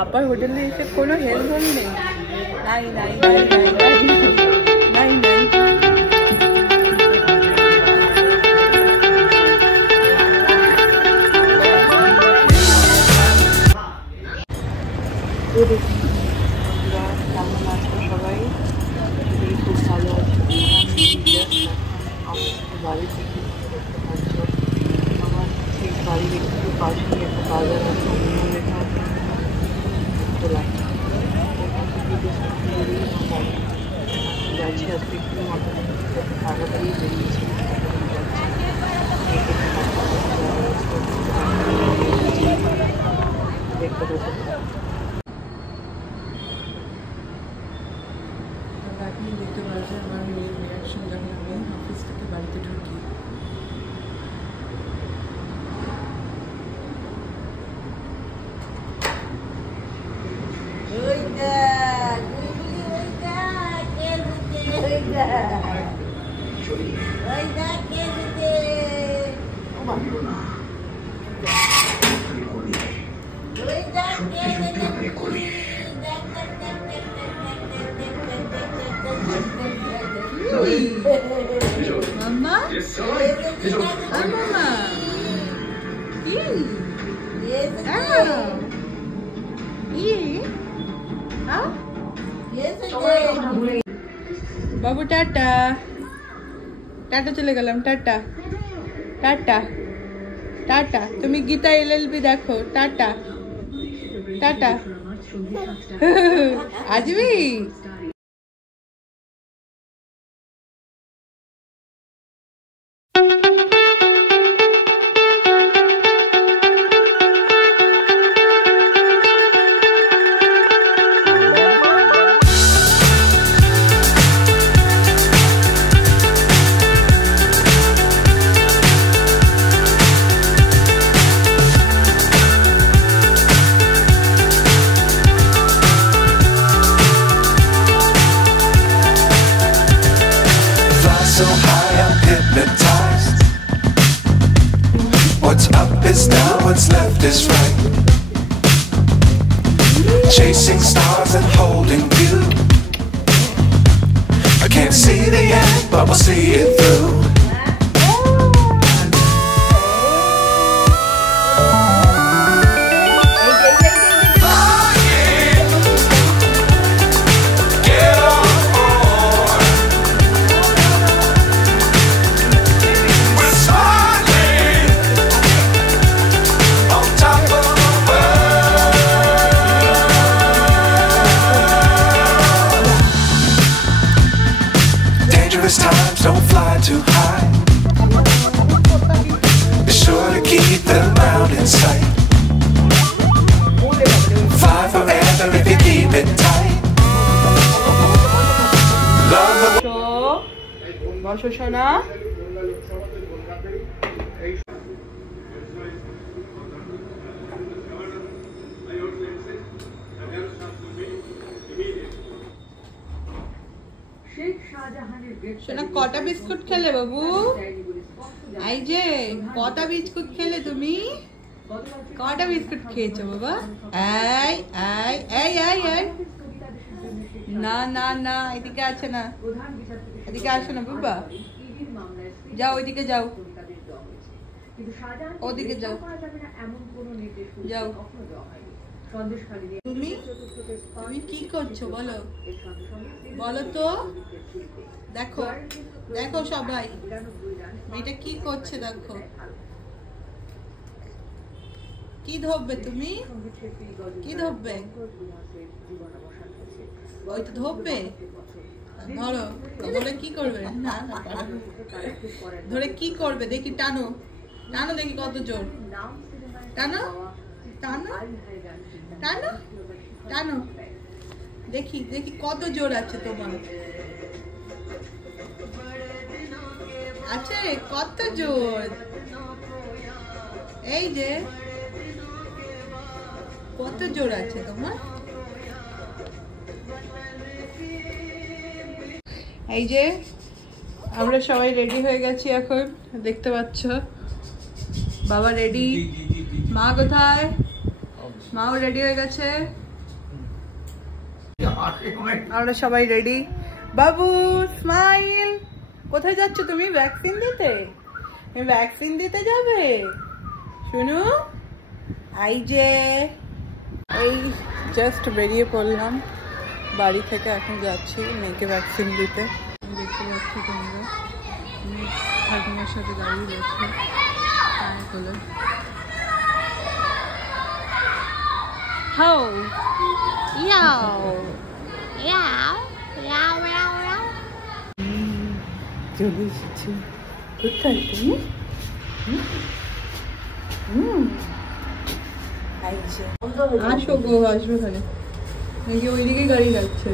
পাপার হোটেলে এসে কোনো হেল্প হল নেই। নাই নাই নাই নাই নাই নাই নাই কেমন আছো সবাই? খুব ভালো আছি। বাড়ি থেকে দেখতে পাচ্ছ আমার ঠিক বাড়ির একটু পাশেই একটা বাজার আছে, লেখা আছে যাচ্ছি। আজকে একটু তাড়াতাড়ি বেরিয়েছি, দেখতে পাচ্ছি। আপনি দেখতে পাচ্ছেন আমার মেয়ের রিয়াকশন যখন আমি অফিস থেকে বাড়িতে ঢুকি। Mama? Mama? Yes. বাবু টাটা টাটা, চলে গেলাম। Tata tata tata. তুমি গীতা এলএলবি দেখো। Tata tata. আসবি? So high I'm hypnotized. What's up is down, what's left is right. Chasing stars and holding you. I can't see the end, but we'll see it through. Times don't fly too high. Be sure to keep the ground in sight. Fly forever if you keep it tight. Love the বসো সোনা। সোনা কটা biscuit খেলে বাবু? এই যে কটা biscuit খেলে তুমি? কটা বিস্কুট খেয়েছো বাবা? এই এই এই এই এই না না না, এদিকে আছে না, এদিকে আসো না বাবা। যাও ওইদিকে যাও, ওদিকে যাও যাও। তুমি তুমি কি করছো বলো? বলো তো। দেখো দেখো সবাই মেয়েটা কি করছে, দেখো কি ধরবে তুমি? কি ধরবে? ওই তো ধরবে। ধরো, ধরে কি করবে? না না, ধরে কি করবে দেখি? টানো টানো দেখি কত জোর। টানো টানো টানো টানো দেখি দেখি কত জোর আছে তোমার। আছে কত জোর। এই যে কত জোর আছে তোমার। এই যে আমরা সবাই রেডি হয়ে গেছি এখন, দেখতে পাচ্ছ। বাবা রেডি, মা কোথায়? মাও রেডি হয়ে গেছে। আমরা সবাই রেডি। বাবু স্মাইল। কোথায় যাচ্ছ তুমি? ভ্যাকসিন দিতে? তুমি ভ্যাকসিন দিতে যাবে? শুনু এই যে এই জাস্ট বেরিয়ে পড়লাম বাড়ি থেকে, এখন যাচ্ছি মেয়েকে ভ্যাকসিন দিতে। দেখতে পাচ্ছি তোমরা মেয়ে ঠাকুমার সাথে দাঁড়িয়ে রয়েছে পায়ে তোলে। হাও ইয়াও ইয়াও ইয়াও ইয়াও ইয়াও। চলে এসেছি। কোথায় তুমি? আসো গো, আসবে ওখানে নাকি ওইদিকে গাড়ি যাচ্ছে?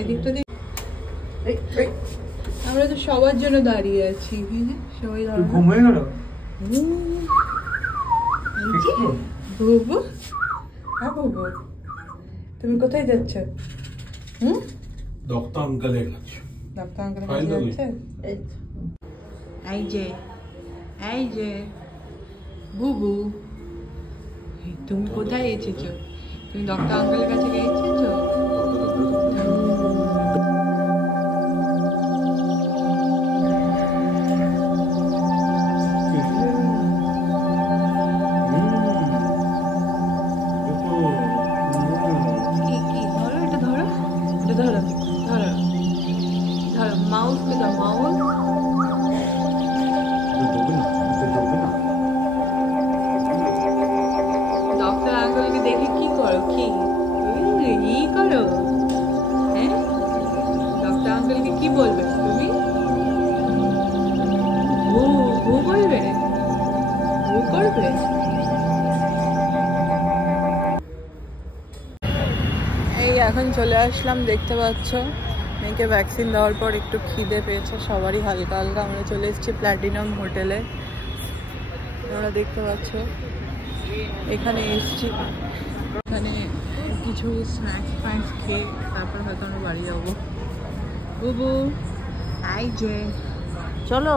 এদিকটা আমরা তো সবার জন্য দাঁড়িয়ে আছি, সবাই ঘুমিয়ে গেল। তুমি কোথায় যাচ্ছ? ডক্টর আঙ্কেলের কাছে। ডক্টর আঙ্কেলের কাছে যাচ্ছে? এই যে বুবু, তুমি কোথায় এসেছো? তুমি ডক্টর আঙ্কেলের কাছে গিয়েছো? ডক্টর আঙ্কেলকে দেখে কি করো? কি করো? হ্যাঁ, ডক্টর আঙ্কেলকে কি বলবে তুমি? ও বলবে, ও করবে। এই এখন চলে আসলাম, দেখতে পাচ্ছ মেয়েকে ভ্যাকসিন দেওয়ার পর একটু খিদে পেয়েছে সবারই হালকা হালকা। আমরা চলে এসেছি প্ল্যাটিনাম হোটেলে, তোমরা দেখতে পাচ্ছ। এখানে এসেছি, এখানে কিছু স্ন্যাক্স ফ্যাক্স খেয়ে তারপর হয়তো আমরা বাড়ি যাবো। বুবু এই যে চলো।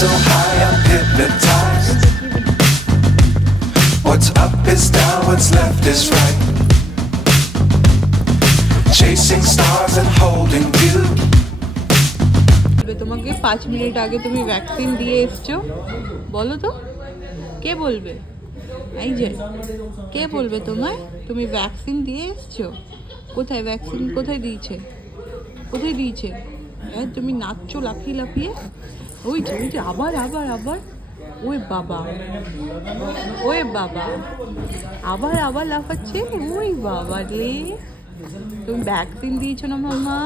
So high I'm hypnotized. What's up is down, what's left is right. Chasing stars and holding you. তোমাকে 5 মিনিট আগে তুমি ভ্যাকসিন দিয়ে এসছো, বলো তো কে বলবে? এই যে কে বলবে তোমায়? তুমি ভ্যাকসিন দিয়ে এসছো? কোথায় ভ্যাকসিন? কোথায় দিয়েছে? কোথায় দিয়েছে? হ্যাঁ, তুমি নাচছো লাফিয়ে লাফিয়ে। ওই যে আবার আবার আবার, ওই বাবা, ওই বাবা, আবার আবার লাফাচ্ছে। ওই বাবা রে, তুমি ভ্যাকসিন দিয়েছো না মামা?